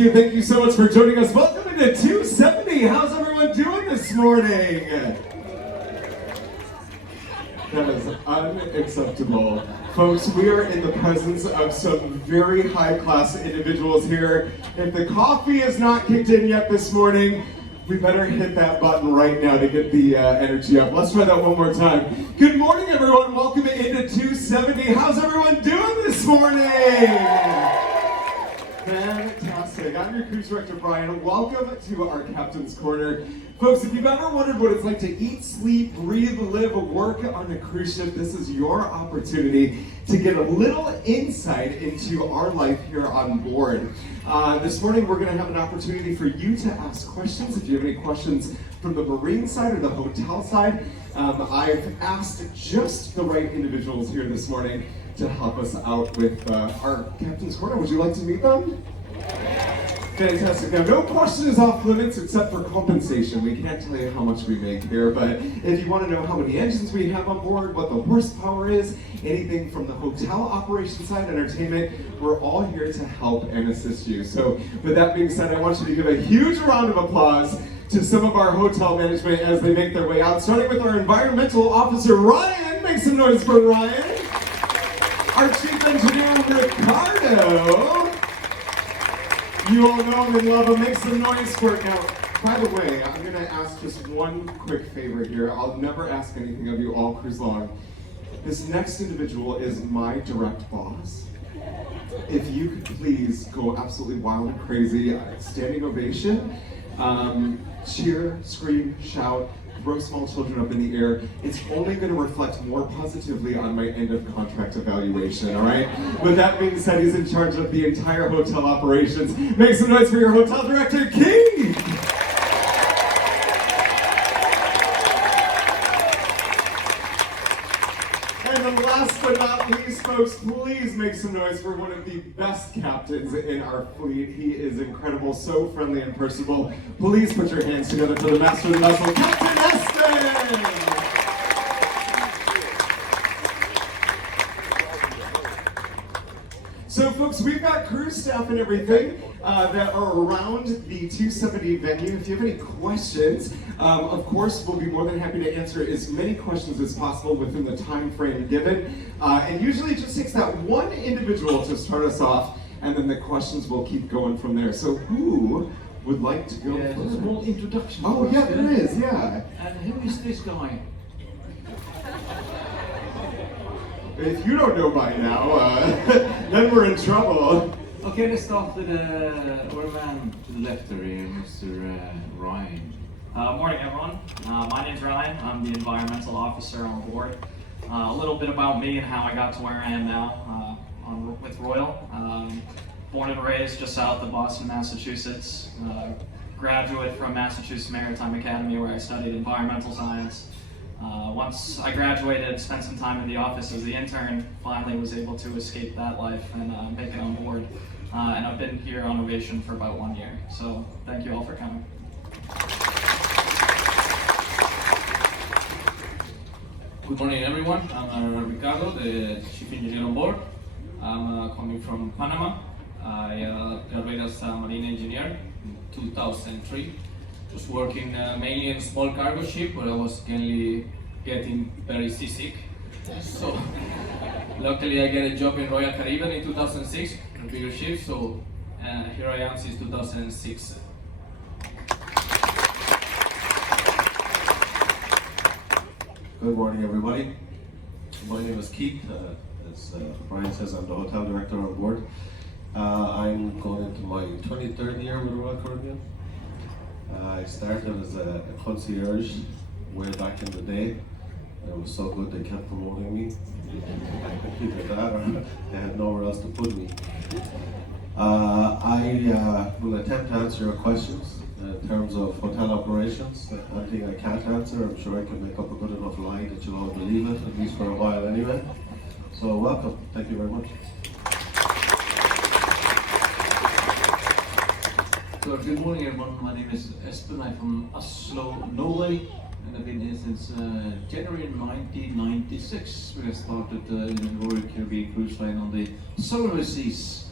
you. Thank you so much for joining us. Welcome to 270. How's everyone doing this morning? That is unacceptable. Folks, we are in the presence of some very high-class individuals here. If the coffee is not kicked in yet this morning, we better hit that button right now to get the energy up. Let's try that one more time. Good morning, everyone. Welcome into 270. How's everyone doing this morning? Fantastic. I'm your cruise director, Brian. Welcome to our Captain's Corner. Folks, if you've ever wondered what it's like to eat, sleep, breathe, live, work on a cruise ship, this is your opportunity to get a little insight into our life here on board. This morning, we're going to have an opportunity for you to ask questions. If you have any questions from the marine side or the hotel side, I've asked just the right individuals here this morning to help us out with our Captain's Corner. Would you like to meet them? Fantastic. Now, no question is off limits except for compensation. We can't tell you how much we make here, but if you want to know how many engines we have on board, what the horsepower is, anything from the hotel operation side, entertainment, we're all here to help and assist you. So, with that being said, I want you to give a huge round of applause to some of our hotel management as they make their way out, starting with our environmental officer, Ryan. Make some noise for Ryan. Our chief engineer, Ricardo. You all know him and love him. Make some noise for it. Now, by the way, I'm going to ask just one quick favor here. I'll never ask anything of you all cruise long. This next individual is my direct boss. If you could please go absolutely wild and crazy, standing ovation, cheer, scream, shout, throw small children up in the air. It's only going to reflect more positively on my end of contract evaluation, all right? With that being said, he's in charge of the entire hotel operations. Make some noise for your hotel director, Keith! And then last but not least, folks, please make some noise for one of the best captains in our fleet. He is incredible, so friendly and personable. Please put your hands together for the master of the vessel, Captain Espen! So folks, we've got cruise staff and everything that are around the 270 venue. If you have any questions, of course, we'll be more than happy to answer as many questions as possible within the time frame given. And usually it just takes that one individual to start us off, and then the questions will keep going from there. So who would like to go first? There's a small introduction. Oh yeah, there is, yeah. And who is this guy? If you don't know by now, then we're in trouble. Okay, let's start with our man to the left here, Mr. Ryan. Morning, everyone. My name's Ryan. I'm the environmental officer on board. A little bit about me and how I got to where I am now with Royal. Born and raised just south of Boston, Massachusetts. Graduate from Massachusetts Maritime Academy, where I studied environmental science. Once I graduated, spent some time in the office as the intern, finally was able to escape that life and make it on board. And I've been here on Ovation for about 1 year. So thank you all for coming. Good morning, everyone. I'm Ricardo, the chief engineer on board. I'm coming from Panama. I graduated as a marine engineer in 2003. Was working mainly in a small cargo ship, where I was getting very seasick. So luckily I get a job in Royal Caribbean in 2006, a bigger ship. So here I am since 2006. Good morning, everybody. My name is Keith. As Brian says, I'm the hotel director on board. I'm going into my 23rd year with Royal Caribbean. I started as a concierge way back in the day. It was so good they kept promoting me. Either that or they had nowhere else to put me. I will attempt to answer your questions in terms of hotel operations. Anything I can't answer, I'm sure I can make up a good enough lie that you'll all believe it, at least for a while anyway. So welcome. Thank you very much. So good morning, everyone. My name is Espen. I'm from Oslo, Norway, and I've been here since January 1996. We started in the Royal Caribbean Cruise Line on the Solar Seas.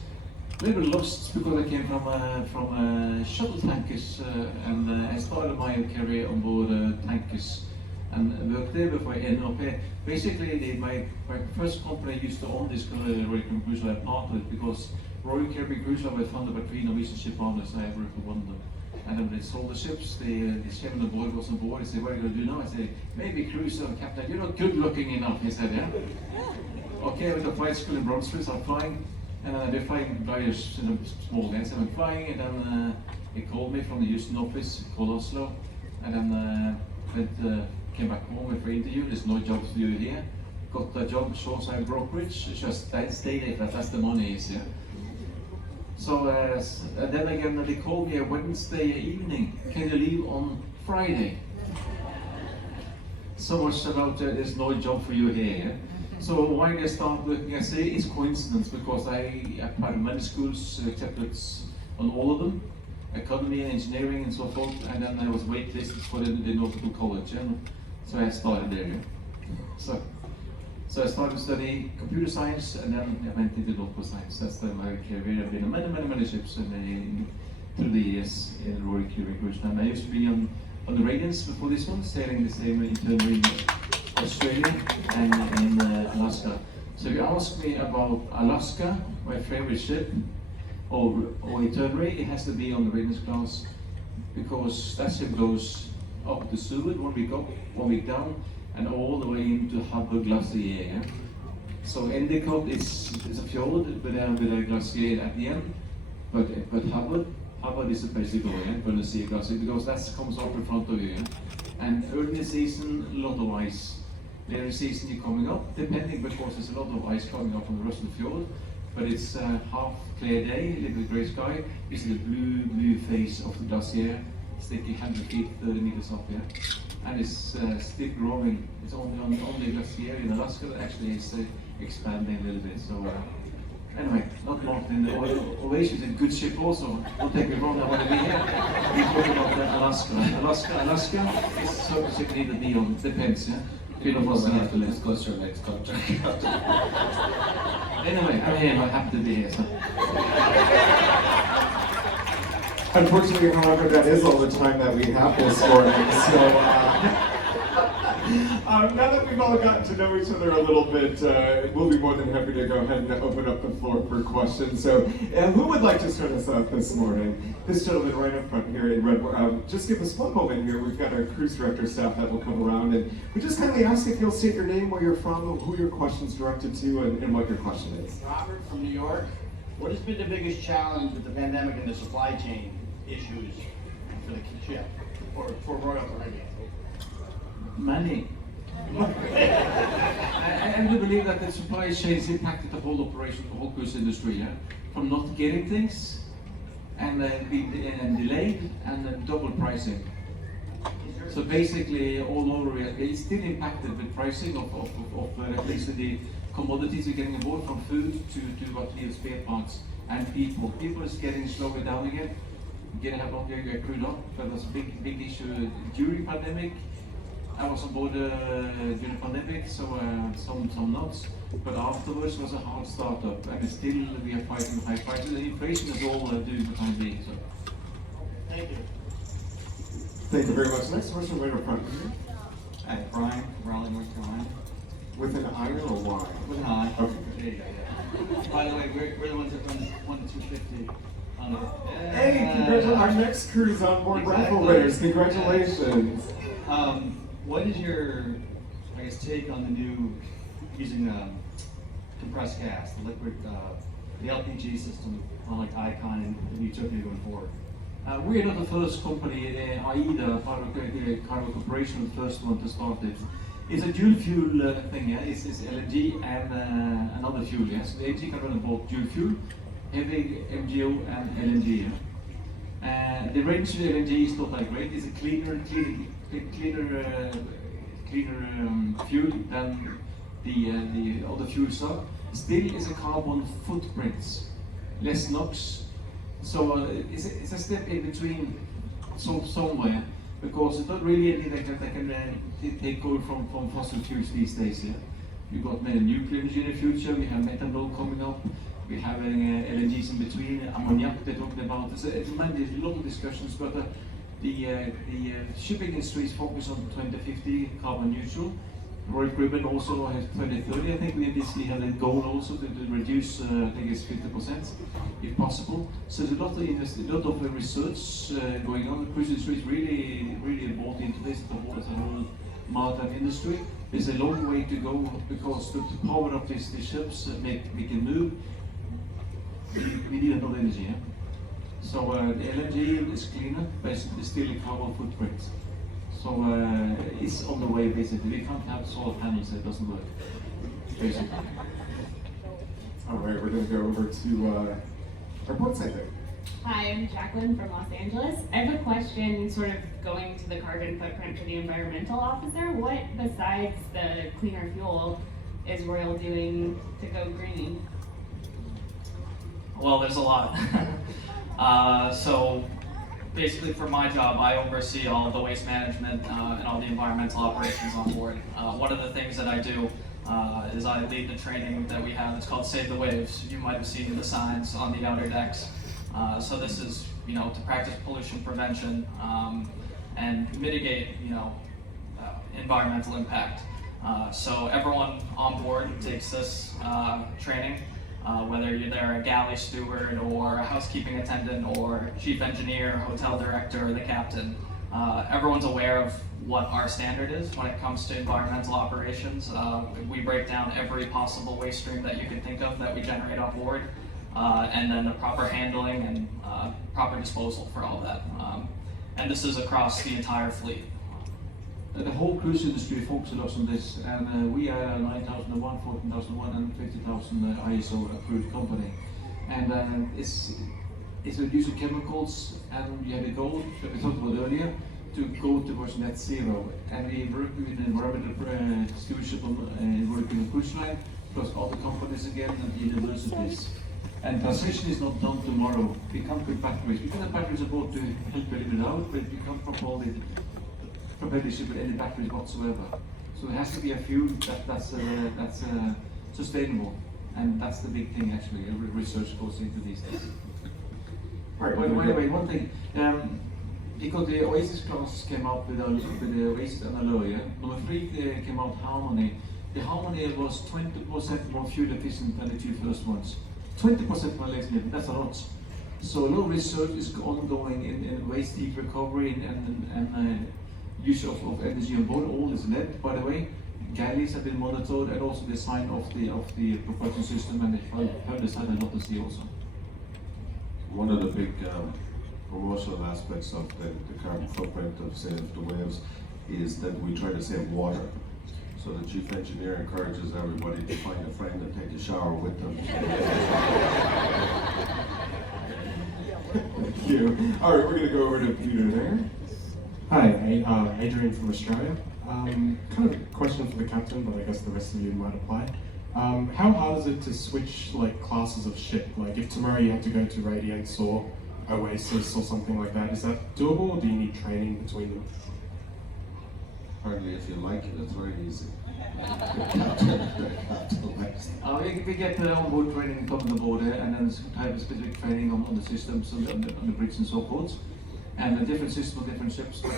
a little bit lost because I came from shuttle tankers and I started my career on board tankers and worked there before I ended up here. Basically, my first company used to own this Royal Caribbean Cruise Line partner because Royal Caribbean Cruise Line was funded by 3 Norwegian ship owners. I worked for one of them. And then when they sold the ships, the chairman of the board was on board. He said, "What are you going to do now?" I said, "Maybe cruise on, Captain. You're not good looking enough." He said, "Yeah." Okay, I went to flight school in Brunswick, I'm flying. And then I've been flying various small guys. I'm flying, and then he called me from the Houston office, called Oslo. And then came back home with an interview. There's no job for you here. Got a job shoreside brokerage. Just stay there, that's the money is, yeah. So and then again they called me a Wednesday evening. Can you leave on Friday? So much about there's no job for you here. Yeah? So why I start looking, I say it's coincidence because I applied to many schools, accepted on all of them, economy and engineering and so forth, and then I was waitlisted for the nautical college, and so I started there. Yeah? So I started studying computer science, and then I went into nautical science. That's my career. I've been on many ships through the years in Royal Caribbean Cruise Line. I used to be on the Radiance before this one, sailing the same in Australia and in Alaska. So if you ask me about Alaska, my favorite ship, or itinerary, it has to be on the Radiance class because that ship goes up to Seward, 1 week up, 1 week down, and all the way into Hubbard Glacier. So Endicott is a fjord with a glacier at the end, but Hubbard is the place to go, when you see a glacier, because that comes up in front of you. Yeah? And early in the season, a lot of ice. Later season you're coming up, depending, because there's a lot of ice coming up from the rest of the fjord, but it's half clear day, a little grey sky. You see the blue face of the glacier, sticking 100 feet, 30 meters up here. And it's still growing. It's only a glacier in Alaska that actually is expanding a little bit. So anyway, not locked in the Ovation is a good ship also. Don't take me wrong, I want to be here. We're talking about Alaska is certain ship need to be on, depends, yeah? You don't want to have to discuss your next contract. Anyway, I'm here, I'm happy to be here. So. Unfortunately, however, that is all the time that we have this morning. So now that we've all gotten to know each other a little bit, we'll be more than happy to go ahead and open up the floor for questions. So who would like to start us off this morning? This gentleman right up front here in red. Just give us one moment here. We've got our cruise director staff that will come around, and we just kindly ask if you'll state your name, where you're from, who your question's directed to, and what your question is. Robert from New York. What has been the biggest challenge with the pandemic and the supply chain issues for the ship, for Royal Caribbean? Many. I do believe that the supply chains impacted the whole operation of the whole cruise industry, yeah? From not getting things and being delayed and then double pricing. So basically, all over it's still impacted with pricing of at least the commodities we're getting aboard, from food to what we spare parts and people. People is getting slowly down again. Getting crewed up. That was a big issue during pandemic. I was on board during the pandemic, so some knots. But afterwards was a hard startup, and still we are fighting with high prices. And inflation is all due for the time being. So. Thank you. Thank you very much. Next question right up front. Brian from Raleigh, North Carolina. With an I or a Y? With an I. Okay. There you go, yeah. By the way, we're the ones that run 1 to 250. Hey, congratulations! Our next cruise on board raffle winners. Congratulations. What is your, I guess, take on the new using compressed gas, the liquid, the LPG system on like Icon and Utopia going forward? We are not the first company, AIDA, Cargo Corporation, the first one to start it. It's a dual fuel thing, yeah? It's LNG and another fuel, yes? The LNG can run on both dual fuel, heavy MGO and LNG. Yeah? The range of the LNG is not that great. It's a cleaner fuel than the other fuels are. Still, it's a carbon footprint, less NOx. So it's a step in between somewhere, because it's not really anything that can take over from fossil fuels these days. Yeah? We've got many nuclear energy in the future. We have methanol coming up. We're having LNGs in between, ammonia they're talking about. There's a lot of discussions, but the shipping industry is focused on 2050 carbon neutral. Royal Caribbean also has 2030. I think we obviously have a goal also to reduce, I think it's 50% if possible. So there's a lot of research going on. The cruise industry is really involved into this, the whole maritime industry. There's a long way to go because to power up these ships, we can move, we need another energy. Yeah? So the LNG is cleaner, but it's still a carbon footprint. So it's on the way basically. We can't have solar panels, it doesn't work. Basically. All right, we're going to go over to our port side there. Hi, I'm Jacqueline from Los Angeles. I have a question sort of going to the carbon footprint for the environmental officer. What besides the cleaner fuel is Royal doing to go green? Well, there's a lot. So basically for my job, I oversee all of the waste management and all the environmental operations on board. One of the things that I do is I lead the training that we have. It's called Save the Waves. You might have seen the signs on the outer decks. So this is, to practice pollution prevention and mitigate, environmental impact. So everyone on board takes this training. Whether you're a galley steward or a housekeeping attendant or chief engineer, hotel director, or the captain, everyone's aware of what our standard is when it comes to environmental operations. We break down every possible waste stream that you can think of that we generate on board, and then the proper handling and proper disposal for all of that. And this is across the entire fleet. The whole cruise industry focuses on this, and we are a 9001, 14001, and 50,000 ISO approved company. And it's reducing chemicals, and we have a goal that we talked about earlier to go towards net zero. And we work with environmental stewardship on working on cruise line, plus other companies again and universities. And transition is not done tomorrow. We can't put batteries. We can have batteries aboard to help a little bit out, but we can't propel it. Propel ship with any batteries whatsoever. So there has to be a fuel that's sustainable, and that's the big thing actually. Every research goes into these things. All right, By the way, one thing, because the Oasis class came out with the Oasis and Allure, number 3 came out Harmony. The Harmony was 20% more fuel efficient than the 2 first ones. 20% more less, that's a lot. So a lot of research is ongoing in waste heat recovery and use of energy on board. All is LED, by the way. Galleys have been monitored, and also the design of the propulsion system, and the design a lot to see also. One of the big promotional aspects of the carbon footprint of Save the Waves is that we try to save water. So the chief engineer encourages everybody to find a friend and take a shower with them. Thank you. All right, we're going to go over to Peter there. Hi, Adrian from Australia. Kind of a question for the captain, but I guess the rest of you might apply. How hard is it to switch classes of ship? Like if tomorrow you have to go to Radiance or Oasis or something like that, is that doable, or do you need training between them? Apparently, if you like it, it's very easy. We get on-board training on top of the board, and then type of specific training on the systems, on the bridge and so forth. And a different system for different ships, but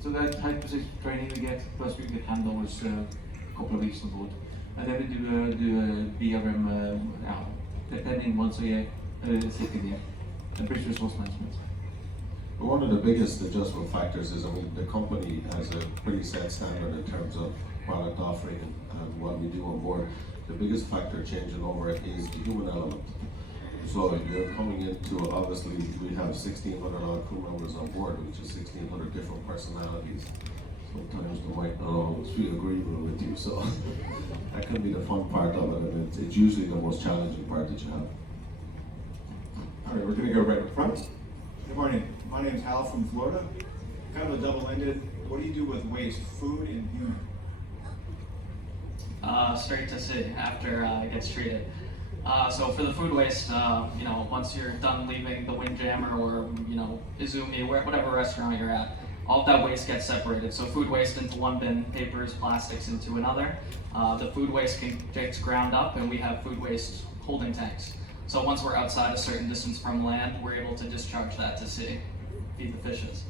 so that type of training we get, plus we get handovers a couple of weeks on board. And then we do BRM, depending once a year, second year, and bridge resource management. One of the biggest adjustment factors is, the company has a pretty set standard in terms of product offering and what we do on board. The biggest factor changing over is the human element. So you're coming into, obviously, we have 1,600 odd crew members on board, which is 1,600 different personalities. Sometimes they might not always feel agreeable with you, so that can be the fun part of it, and it's usually the most challenging part that you have. All right, we're going to go right up front. Good morning. My name's Hal from Florida. Kind of a double-ended. What do you do with waste, food and human? Straight to sea after it gets treated. So for the food waste, once you're done leaving the Windjammer or Izumi, whatever restaurant you're at, all of that waste gets separated. So food waste into one bin, papers, plastics into another. The food waste gets ground up, and we have food waste holding tanks. So once we're outside a certain distance from land, we're able to discharge that to sea, feed the fishes.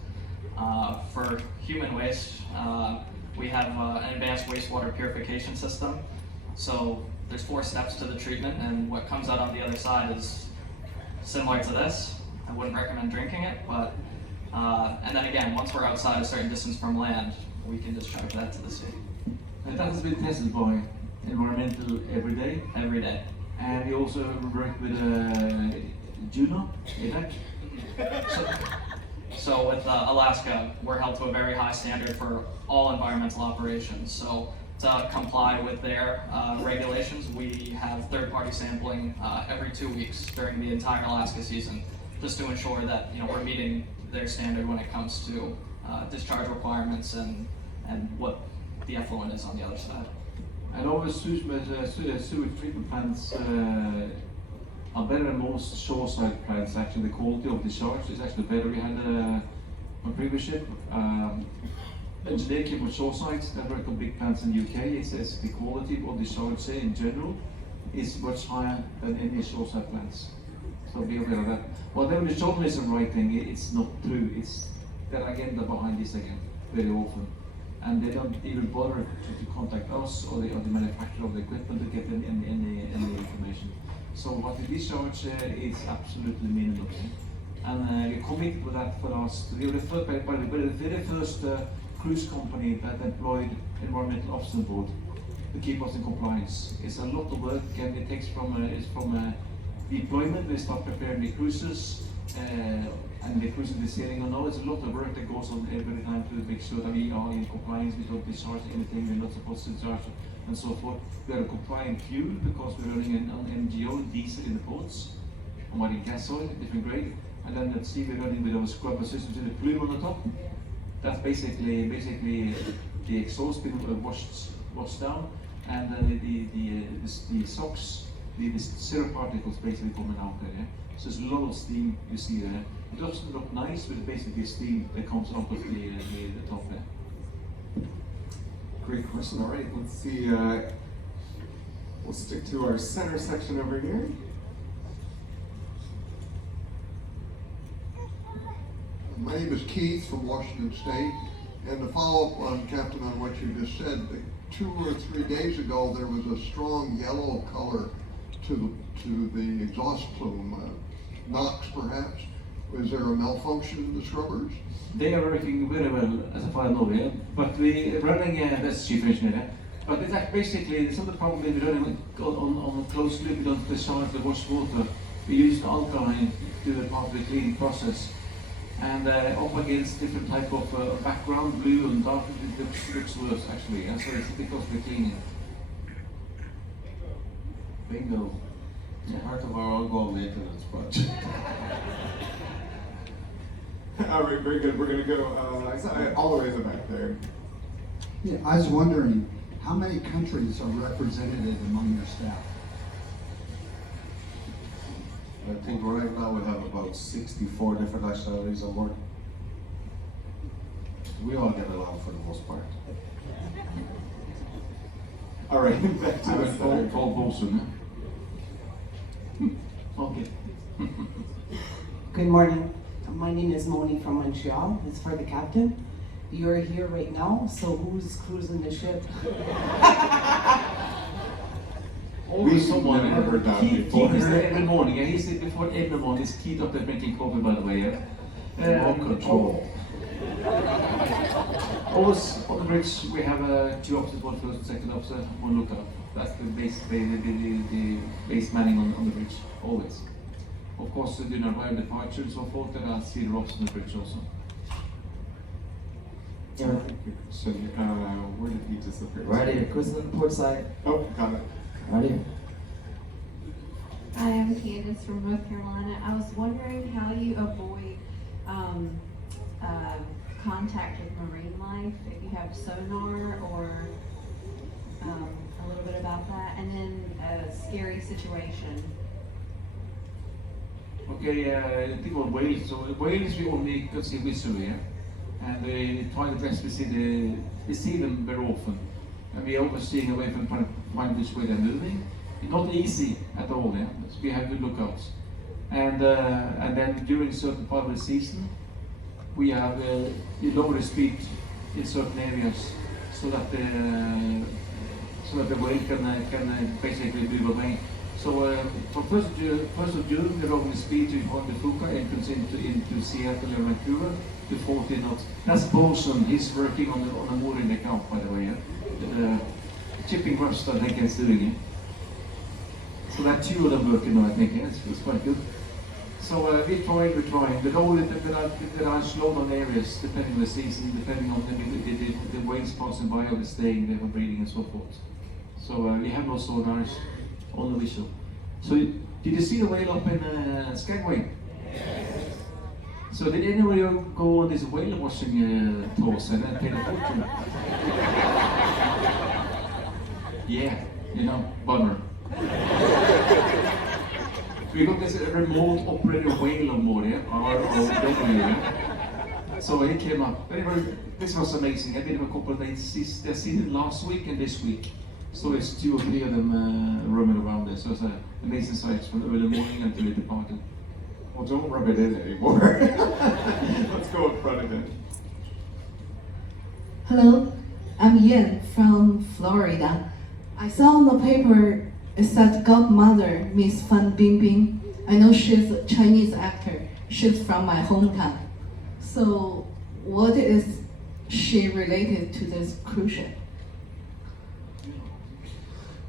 For human waste, we have an advanced wastewater purification system. So there's 4 steps to the treatment, and what comes out on the other side is similar to this. I wouldn't recommend drinking it, but and then again, once we're outside a certain distance from land, we can discharge that to the sea. And that has been tested by environmental every day. Every day. And we also work with Juno, EDAC. So with Alaska, we're held to a very high standard for all environmental operations. So to comply with their regulations, we have third-party sampling every 2 weeks during the entire Alaska season, just to ensure that we're meeting their standard when it comes to discharge requirements and what the effluent is on the other side. And our sewage treatment plants are better than most shoreside plants. Actually, the quality of discharge is actually better. We had a previous ship, engineer came from shoreside that worked on big plants in the UK. It says the quality of discharge in general is much higher than any shoreside plants. So be aware of that. Whatever the journalism writing, it's not true. It's their agenda behind this again, very often. And they don't even bother to contact us or the manufacturer of the equipment to get any information. So what we discharge is absolutely minimal. And we're committed to that for us. We were the very first cruise company that employed environmental officers on board to keep us in compliance. It's a lot of work, and it takes from deployment. We start preparing the cruises, and the cruises we're sailing on now. It's a lot of work that goes on every time to make sure that we are in compliance. We don't discharge anything we're not supposed to discharge, and so forth. We are compliant fuel because we're running on MGO diesel in the ports, on marine gas oil, different grade. And then at sea we're running with our scrubber systems in the plume on the top. That's basically the exhaust being washed down, and the SOx, the zero particles basically coming out there. Yeah? So there's a lot of steam you see there. It doesn't look nice, but it's basically steam that comes out of the top there. Great question. All right, let's see. We'll stick to our center section over here. My name is Keith from Washington State, and to follow up on Captain on what you just said, 2 or 3 days ago there was a strong yellow color to the exhaust plume, NOx perhaps. Is there a malfunction in the scrubbers? They are working very well, as far as I know, yeah. But we're running, that's chief engineer, but it's basically, it's not a problem with running on closed loop. We don't discharge the wash water. We use the alkaline to do the part of the cleaning process. And up against different type of background, blue and dark, it looks worse actually. And so it's because we're cleaning. Bingo. Part of our ongoing maintenance project. All right, very good. We're going to go all the way in the back there. Yeah, I was wondering, how many countries are represented among your staff? I think right now we have about 64 different nationalities on board. We all get along for the most part. All right, back to the center. Paul Bolson. Okay. Good morning. My name is Moni from Montreal. It's for the captain. You're here right now, so who's cruising the ship? Always someone. Never heard that Keith before. is there every morning. Yeah, he's there before every morning. He's Keith up there drinking coffee, by the way. Yeah. Remote control. Always on the bridge, we have 2 officers, 1 first and second officer, 1 lookout. That's the base manning on the bridge, always. Of course, during arrival, departure and so forth, there are senior officers on the bridge also. So, where did he disappear? Right here, cruising on the port side. Oh, got it. Right here. Hi, I'm Candace from North Carolina. I was wondering how you avoid contact with marine life, if you have sonar or a little bit about that, and then a scary situation. Okay, I think about whales. So whales we only can see visually, yeah? And we try the best we see them very often. And we are always seeing away from trying to find which way they're moving. Not easy at all, yeah. So we have good lookouts. And then during certain part of the season, we have we lower the speed in certain areas so that the whale can basically move away. So for 1st of June, we're lowering the speed on the Fuka entrance into Seattle and Vancouver to 14 knots. That's Bosun. He's working on the mooring account, by the way. Yeah? Chipping rust, I think he's doing it. So there are 2 of them working now, I think. Yeah? It's quite good. So we're trying. But only there are slowdown areas depending on the season, depending on the whales passing by or the staying there for breeding and so forth. So we have no sonars, only visual. So did you see the whale up in Skagway? So did anybody go on this whale watching tours and pay the fortune? Yeah, you know, bummer. We got this remote operated whale on board, yeah? ROW, yeah? So he came up. This was amazing. I did him a couple of days. They've seen it last week and this week. So there's 2 or 3 of them roaming around there. So it's an amazing sight from early morning until it departed. Well, don't rub it in anymore. Let's go in front of it. Hello, I'm Yan from Florida. I saw on the paper it said godmother, Miss Fan Bingbing. I know she's a Chinese actor. She's from my hometown. So what is she related to this cruise ship?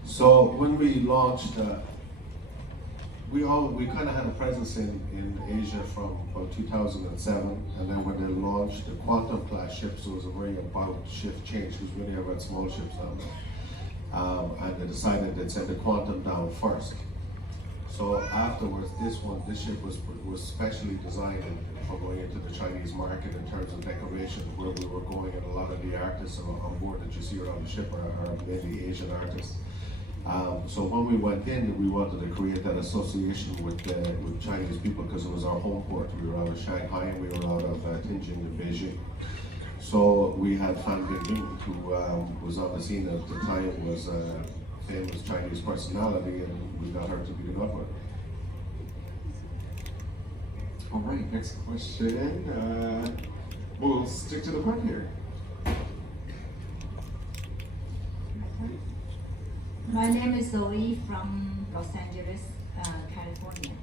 So when we launched, we kind of had a presence in Asia from about 2007, and then when they launched the Quantum class ships, it was a very about shift change because we only ever had small ships down there. And they decided they'd send the Quantum down first. So afterwards, this ship was specially designed for going into the Chinese market in terms of decoration, where we were going, and a lot of the artists on board that you see around the ship are mainly Asian artists. So when we went in, we wanted to create that association with Chinese people because it was our home port. We were out of Shanghai and we were out of Tianjin and Beijing. So we had Fan Bingbing, who was on the scene at the time, was a famous Chinese personality, and we got her to be the godmother. All right, next question. We'll stick to the front here. My name is Zoe from Los Angeles, California.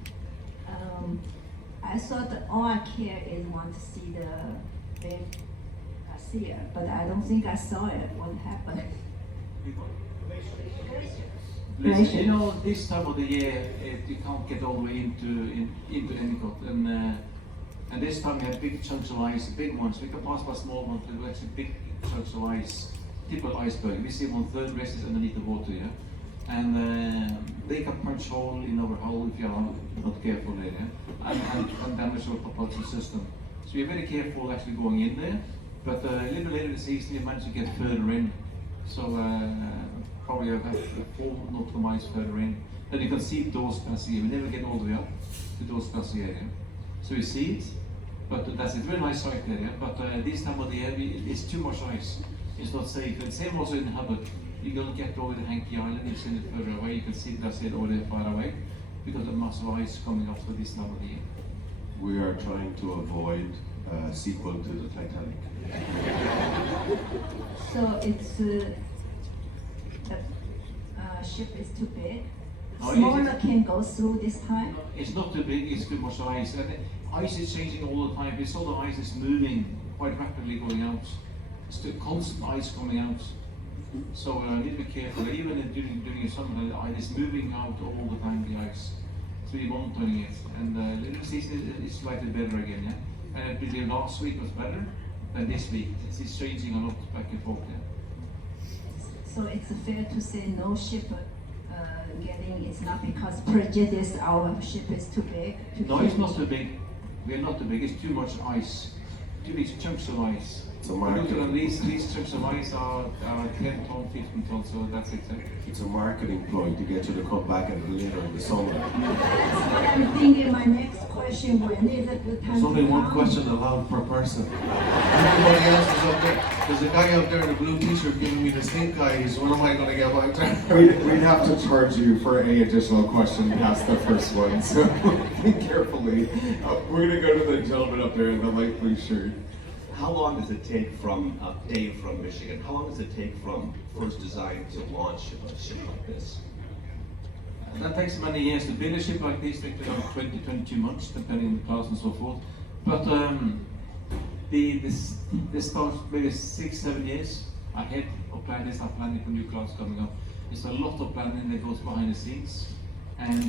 I thought all I care is want to see the big Garcia, but I don't think I saw it. What happened? Listen, you know, this time of the year, you can't get all the way into Endicott, and this time we have big chunks of ice, big ones. We can pass by small ones, but we actually big chunks of ice. Typical iceberg. We see 1/3 rests underneath the water, yeah? And they can punch hole in our hull if you are not careful there, yeah? and damage our propulsion system. So we're very careful actually going in there, but a little bit later in the season we managed to get further in. So probably about 4 nautical miles further in. Then you can see those Garcia. We never get all the way up to those Garcia, yeah? So you see it, but that's a very nice sight there, yeah? But this time of the year it's too much ice. It's not safe. And same also in Hubbard. You don't get over the Hanky Island, you send it further away, you can see that's it over there far away because of massive ice coming up for this time of the year. We are trying to avoid a sequel to the Titanic. So it's the ship is too big. No, Smaller can go through this time. It's not too big, it's too much ice. And ice is changing all the time. We saw the ice is moving quite rapidly going out. It's the constant ice coming out. So need to be careful. Even during the summer, the ice is moving out all the time, the ice. So you're monitoring it. And the season is slightly better again, yeah? And I believe last week was better than this week. It's changing a lot back and forth, yeah? So it's fair to say no ship it's not because prejudice our ship is too big? No, it's not too big. We're not too big. It's too much ice. Too big chunks of ice. These chunks of ice are 10 tons, 15 tons, so that's it. It's a marketing ploy to get you to come back and later in the summer. I'm thinking my next question, when is a good time There's only to one come? question allowed per person. Everybody else is up there. There's a guy out there in a blue t-shirt giving me the stink eye. When am I going to get my turn? We'd have to charge you for any additional question past the first one, so think carefully. We're going to go to the gentleman up there in the light blue shirt. How long does it take from, Dave from Michigan, how long does it take from first design to launch a ship like this? That takes many years. To build a ship like this takes around 20-22 months, depending on the class and so forth. But this starts maybe 6-7 years ahead of planning. They start planning for new class coming up. There's a lot of planning that goes behind the scenes, and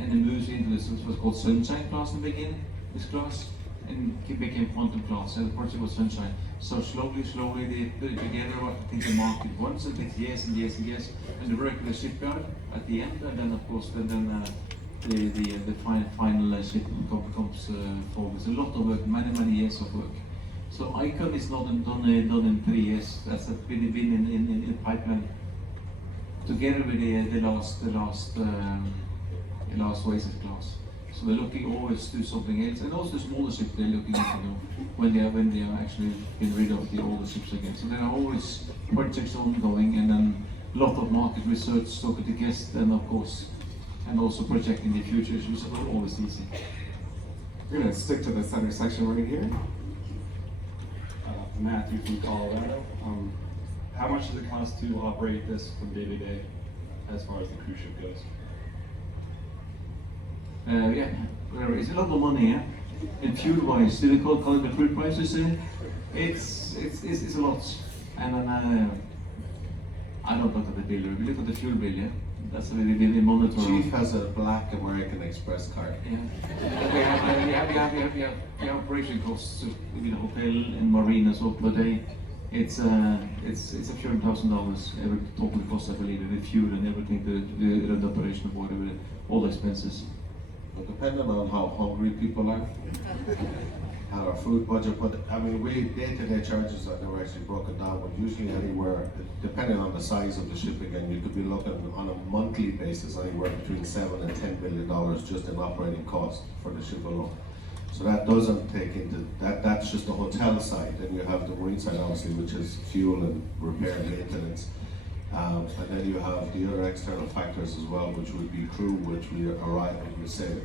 it moves into this what's called Sunshine class in the beginning. This class, and it became Quantum class. And the project was Sunshine. So slowly they put it together. I think the market once. It takes years and years and years, and the work with the shipyard at the end, and then of course the final ship comes forward. It's a lot of work, many years of work. So Icon is not done in 3 years. That's been in pipeline together with the last Oasis class. So they're looking always to do something else, and also the smaller ships they're looking at, when they are actually been rid of the older ships again. So there are always projects ongoing, and then a lot of market research, talking to guests, and of course, and also projecting the future, which is always easy. We're going to stick to the center section right here. Matthew from Colorado. How much does it cost to operate this from day to day, as far as the cruise ship goes? Yeah, it's a lot of money, yeah. And fuel-wise, do they call it the crude prices? It's a lot, and then I don't look at the bill. We look at the fuel bill, yeah. That's really the monitor. Chief has a black American Express card. Yeah. We have operation costs with the hotel and marina so per day. It's a few $1,000 every total cost, I believe, with fuel and everything, the operation of water, with all the expenses. But depending on how hungry people are, our food budget, but I mean, we day-to-day charges are never actually broken down, but usually anywhere, depending on the size of the ship again, you could be looking on a monthly basis anywhere between $7 and $10 million just in operating costs for the ship alone. So that doesn't take into, that's just the hotel side. Then you have the marine side, obviously, which is fuel and repair and maintenance. And then you have the other external factors as well, which would be crew, which we arrive, we say,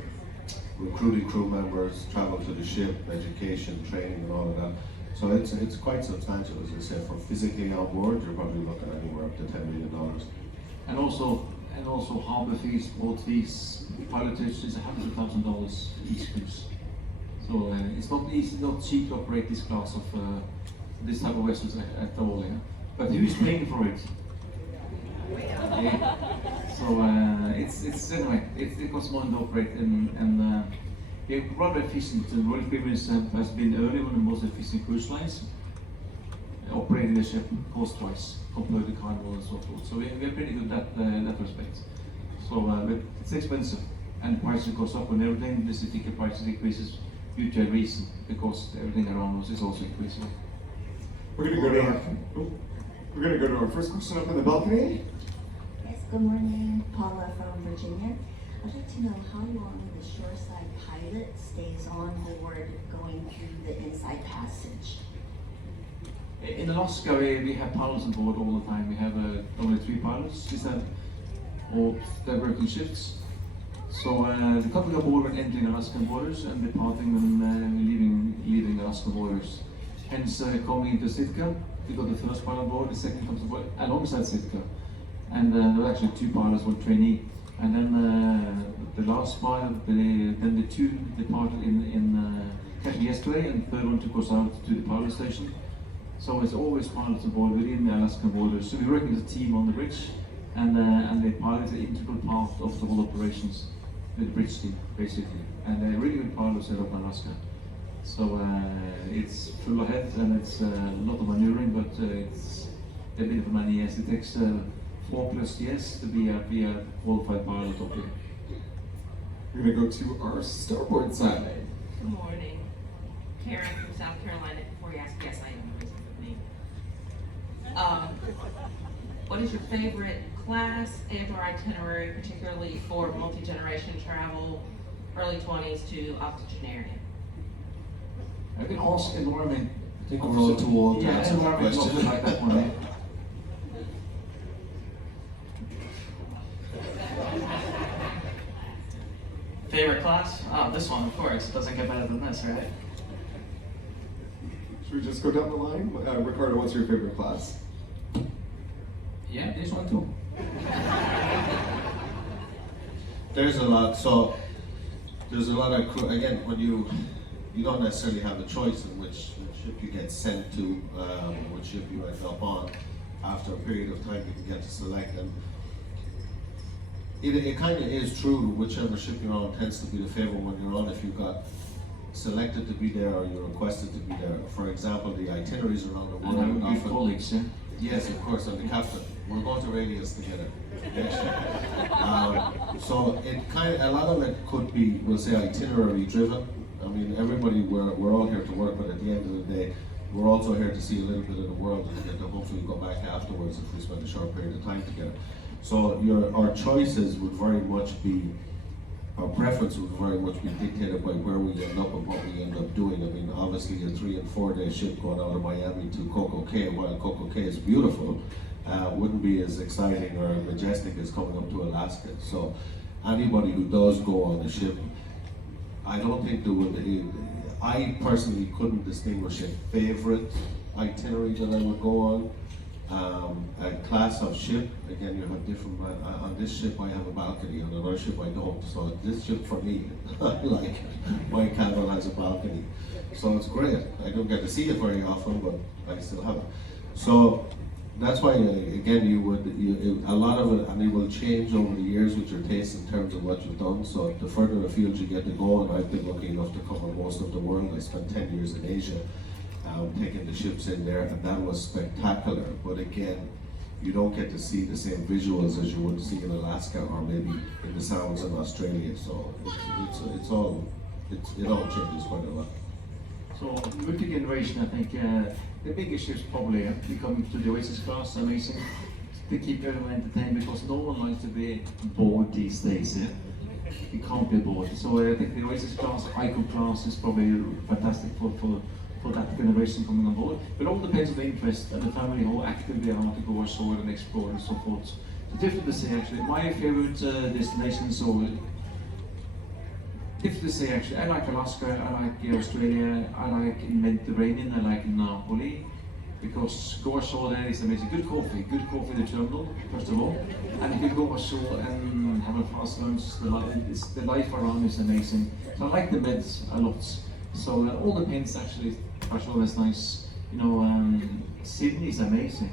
recruiting crew members, travel to the ship, education, training, and all of that. So it's quite substantial, as I said. For physically on board, you're probably looking at anywhere up to $10 million. And also harbor fees, boat fees, pilotage is $100,000 each cruise. So it's not easy, not cheap to operate this class of this type of vessels at all. Yeah? But who is paying for it? Yeah. So it's anyway, it costs more to operate, and we're rather efficient. The Royal Caribbean has been early one of the most efficient cruise lines operating the ship cost-wise compared to Carnival and so forth. So we're pretty good in that respect. So but it's expensive, and prices goes up on everything. The ticket prices increases due to a reason, because everything around us is also increasing. We're going to go to our first question up in the balcony. Yes, good morning, Paula from Virginia. I'd like to know how long the shoreside pilot stays on board going through the inside passage. In Alaska, we have pilots on board all the time. We have only 3 pilots, or they're working shifts. So the coming aboard when entering Alaskan waters and departing when leaving Alaskan waters. Hence, coming into Sitka, we got the first pilot on board, the second comes aboard alongside Sitka. And there were actually 2 pilots, 1 trainee. And then the last pilot, then the 2 departed in catching yesterday, and the 3rd one took us out to the pilot station. So it's always pilots on board within the Alaskan waters. So we're working as a team on the bridge, and the pilot is an integral part of the whole operations, the bridge team, basically. And they're really good pilots set up in Alaska. So it's full ahead, and it's a lot of maneuvering, but they've been for many years. It takes 4+ years to be a qualified pilot up here. We're going to go to our starboard side. Good morning. Karen from South Carolina. Before you ask, yes, I am the reason for the name. What is your favorite class and/or itinerary, particularly for multi-generation travel, early 20s to octogenarian? I can ask environment. I think we're all too old to Yeah, answer that environment question. officer like that one. Eh? Favorite class? Oh, this one, of course. It doesn't get better than this, right? Should we just go down the line? Ricardo, what's your favorite class? Yeah, this one too. There's a lot. So there's a lot of again when you don't necessarily have a choice in which ship you get sent to, which ship you end up on. After a period of time, you can get to select them. It kind of is true. Whichever ship you're on tends to be the favorite one you're on if you got selected to be there or you're requested to be there. For example, the itineraries around the world. And good colleagues, yeah? Yes, of course, I'm the captain. We're going to Radius together. So it a lot of it could be, we'll say, itinerary driven. I mean, everybody, we're all here to work, but at the end of the day, we're also here to see a little bit of the world and get to hopefully go back afterwards if we spend a short period of time together. So our choices would very much be, our preference would very much be dictated by where we end up and what we end up doing. I mean, obviously a 3 and 4 day ship going out of Miami to Coco Cay, while Coco Cay is beautiful, wouldn't be as exciting or majestic as coming up to Alaska. So anybody who does go on a ship, I don't think there would, I personally couldn't distinguish a favorite itinerary that I would go on. A class of ship, again, you have different, on this ship I have a balcony, on another ship I don't. So this ship for me, I like it. My cabin has a balcony. So it's great. I don't get to see it very often, but I still have it. So that's why, again, a lot of it, and it will change over the years with your taste in terms of what you've done. So the further afield you get to go, and I've been lucky enough to cover most of the world. I spent 10 years in Asia. Taking the ships in there, and that was spectacular. But again, you don't get to see the same visuals as you would see in Alaska or maybe in the Sounds in Australia. So it all changes quite a lot. So multi-generation, I think the biggest ships probably becoming to the Oasis class, amazing to keep everyone entertained because no one likes to be bored these days. Yeah? You can't be bored. So I think the Oasis class, Icon class is probably fantastic for that generation coming on board. But it all depends on the interest and the family, how active they are to go ashore and explore and so forth. So difficult to say actually. My favorite destination, so difficult to say actually. I like Alaska, I like Australia, I like Mediterranean, I like Napoli. Because go ashore there is amazing. Good coffee in the terminal, first of all. And you can go ashore and have a fast lunch. The life around is amazing. So I like the Meds a lot. So all depends actually. Ashore is nice. You know, Sydney is amazing.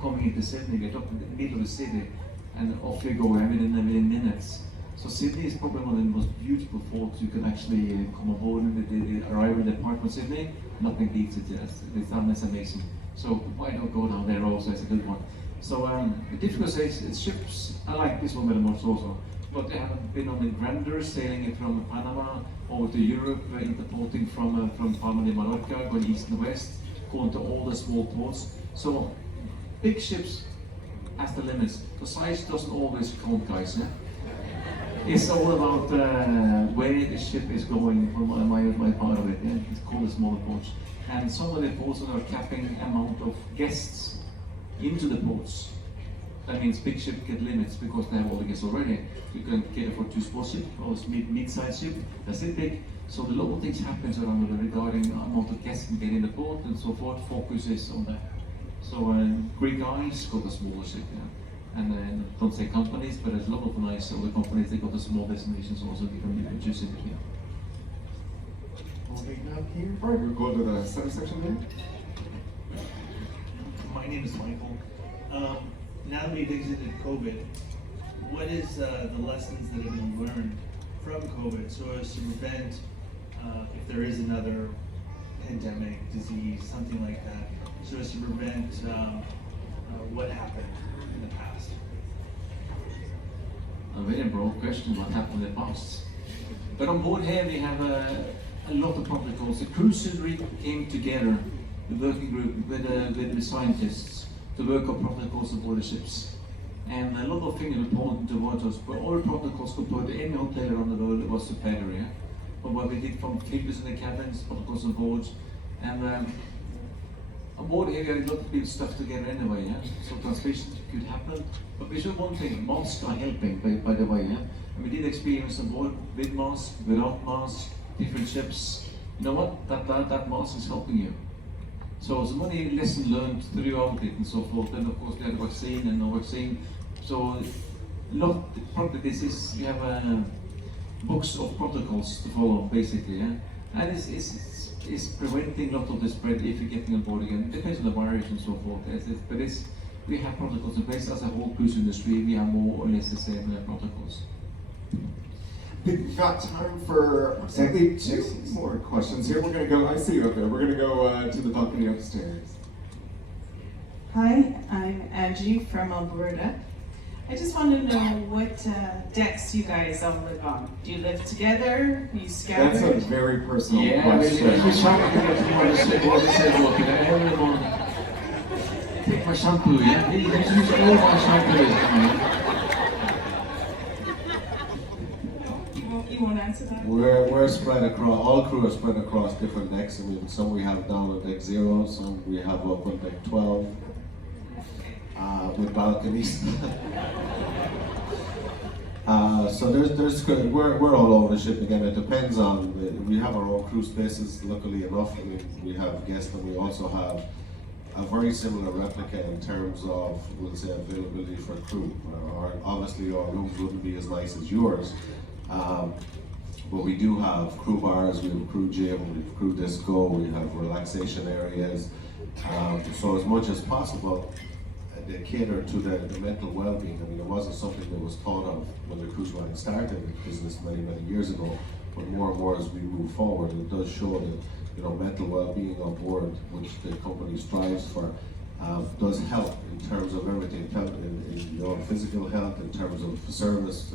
Coming into Sydney, get up in the middle of the city, and off you go within minutes. So Sydney is probably one of the most beautiful ports you can actually come aboard and they arrive in the port of Sydney. Nothing beats it. The town is amazing. So why not go down there also? It's a good one. So the difficult to say is ships. I like this one very much also. But they haven't been on the Grandeur, sailing it from Panama over to Europe, interporting from Palma de Mallorca, going east and west, going to all the small ports. So big ships has the limits. The size doesn't always count, guys. Yeah? It's all about where the ship is going from my part of it. Yeah? It's called the smaller ports. And some of the ports are capping amount of guests into the ports. That means big ship get limits because they have all the guests already. You can cater for 2 small ships or mid-sized ship. That's it big. So the lot of things happens around regarding amount of guests can get in the port and so forth. Focus is on that. So Greek guys got a smaller ship, yeah. And don't say companies, but there's a lot of nice other companies. They got the small destinations also. You can choose in between. Okay, now here. All right, we'll go to the center section there. My name is Michael. Now that we've exited COVID, what is the lessons that have been learned from COVID so as to prevent if there is another pandemic, disease, something like that, so as to prevent what happened in the past? A very broad question, what happened in the past. But on board here we have a lot of protocols. The cruisery came together, the working group with the scientists, to work on protocols aboard the ships. And a lot of things are important towards us, but all protocols compared to any hotel around the world was superior. from what we did from filters in the cabins, protocols on board, and on board here we had a lot of people stuff together anyway, yeah? So transmission could happen. But we should one thing, masks are helping, by the way, yeah? And we did experience on board with masks, without masks, different ships. You know what? That mask is helping you. So many lessons learned throughout it and so forth. And of course we had vaccine and no vaccine. So probably this is, you have books of protocols to follow basically, yeah? And it's preventing a lot of the spread if you're getting on board again. It depends on the virus and so forth. We have protocols in place as a whole cruise industry. We have more or less the same protocols. We've got time for exactly 2 more questions here. We're going to go, I see you up there. We're going to go to the balcony upstairs. Hi, I'm Angie from Alberta. I just want to know what decks you guys all live on. Do you live together? Are you scattered? That's a very personal question. Take my shampoo, yeah? You use all my shampoo. You won't answer that? We're spread across, all crew are spread across different decks. I mean, some we have down on deck 0, some we have up on deck 12, with balconies. So we're all over the ship again. It depends on, we have our own crew spaces, luckily enough. I mean, we have guests and we also have a very similar replica in terms of, we'll say, availability for crew. Obviously our rooms wouldn't be as nice as yours. But we do have crew bars, we have a crew gym, we have crew disco, we have relaxation areas. So as much as possible, they cater to the mental well-being. I mean, it wasn't something that was thought of when the cruise line started in business many years ago, but more and more as we move forward, it does show that mental well-being on board, which the company strives for, does help in terms of everything, in physical health, in terms of service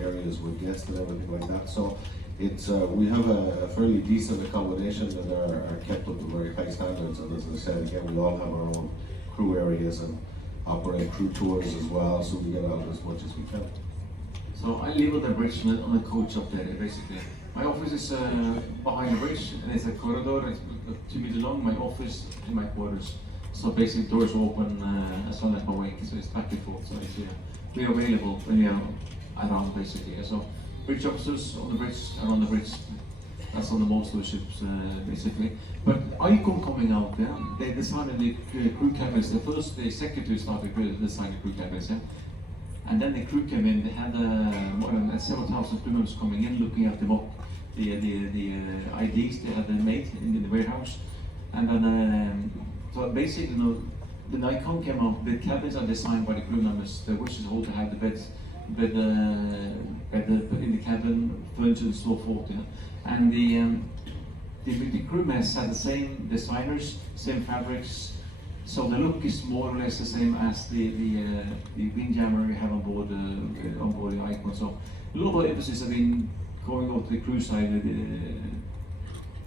areas with guests and everything like that. So it's we have a fairly decent accommodation that are kept up to very high standards. And as I said, again, we all have our own crew areas and operate crew tours as well, so we get out as much as we can. So I live on the bridge on the coach up there, basically. My office is behind the bridge, and it's a corridor. It's 2 meters long. My office and my quarters. So basically, doors open as long as I'm awake. So it's back and forth. So it's, we're available when we are around, basically. So bridge officers on the bridge, around the bridge. That's on the most of the ships, basically. But Icon coming out, yeah, they designed the crew cabins. The secretary started designing crew cabins, yeah. And then the crew came in. They had several thousand crew members coming in, looking at the IDs they had made in the warehouse. And then, so basically, the Icon came out. The cabins are designed by the crew members. The wish is all to have the beds, bed in the cabin, furniture and so forth. Yeah. And the crew mess had the same designers, same fabrics. So the look is more or less the same as the windjammer we have on board the Icon. So a lot of emphasis has been going over to the crew side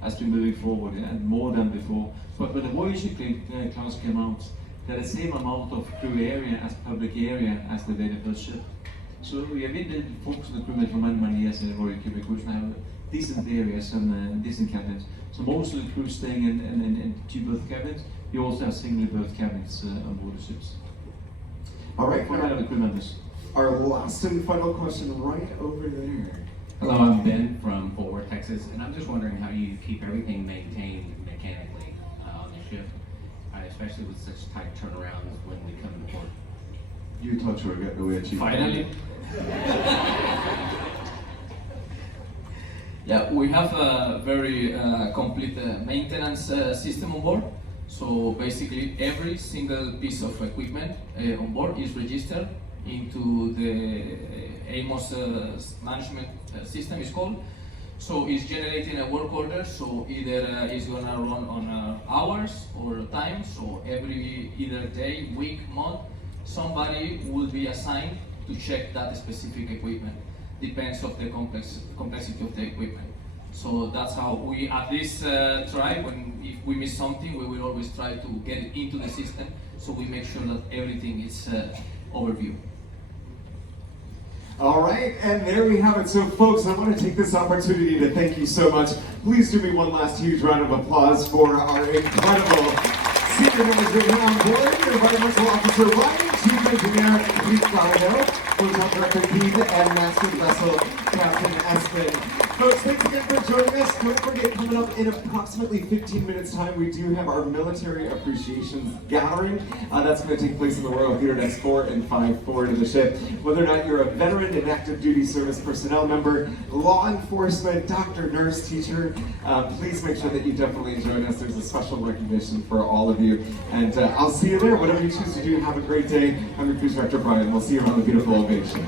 as been moving forward, and more than before. But when the Voyager class came out, they had the same amount of crew area as public area as the very first ship. So we have been focused on the crewmen for many years in the Royal Caribbean Cruise and have decent areas and decent cabins. So most of the crew staying in 2-berth cabins. We also have single-berth cabins on board the ships. All right, for the crew members. Our last and final question right over there. Hello, I'm Ben from Fort Worth, Texas, and I'm just wondering how you keep everything maintained mechanically on the ship, especially with such tight turnarounds when we come to port. You thought you were getting away, Chief. Finally. Yeah, we have a very complete maintenance system on board. So basically, every single piece of equipment on board is registered into the AMOS management system, is called. So it's generating a work order. So either it's gonna run on hours or time. So every either day, week, month, somebody will be assigned to check that specific equipment. Depends of the complexity of the equipment. So that's how we at least try. If we miss something, we will always try to get it into the system, so we make sure that everything is overview. All right, and there we have it. So folks, I want to take this opportunity to thank you so much. Please do me one last huge round of applause for our incredible senior members here on board, Environmental Officer Ryan, Chief Engineer Pete Gallo, Hotel Director Pete, and Master Vessel Captain Espen. Folks, thanks again for joining us. Don't forget, coming up in approximately 15 minutes time, we do have our Military Appreciation Gathering. That's going to take place in the Royal Theatre next 4 and 5 forward of the ship. Whether or not you're a veteran and active duty service personnel member, law enforcement, doctor, nurse, teacher, please make sure that you definitely join us. There's a special recognition for all of you. And I'll see you there. Whatever you choose to do, have a great day. I'm your Cruise Director Brian. We'll see you around the beautiful Ovation.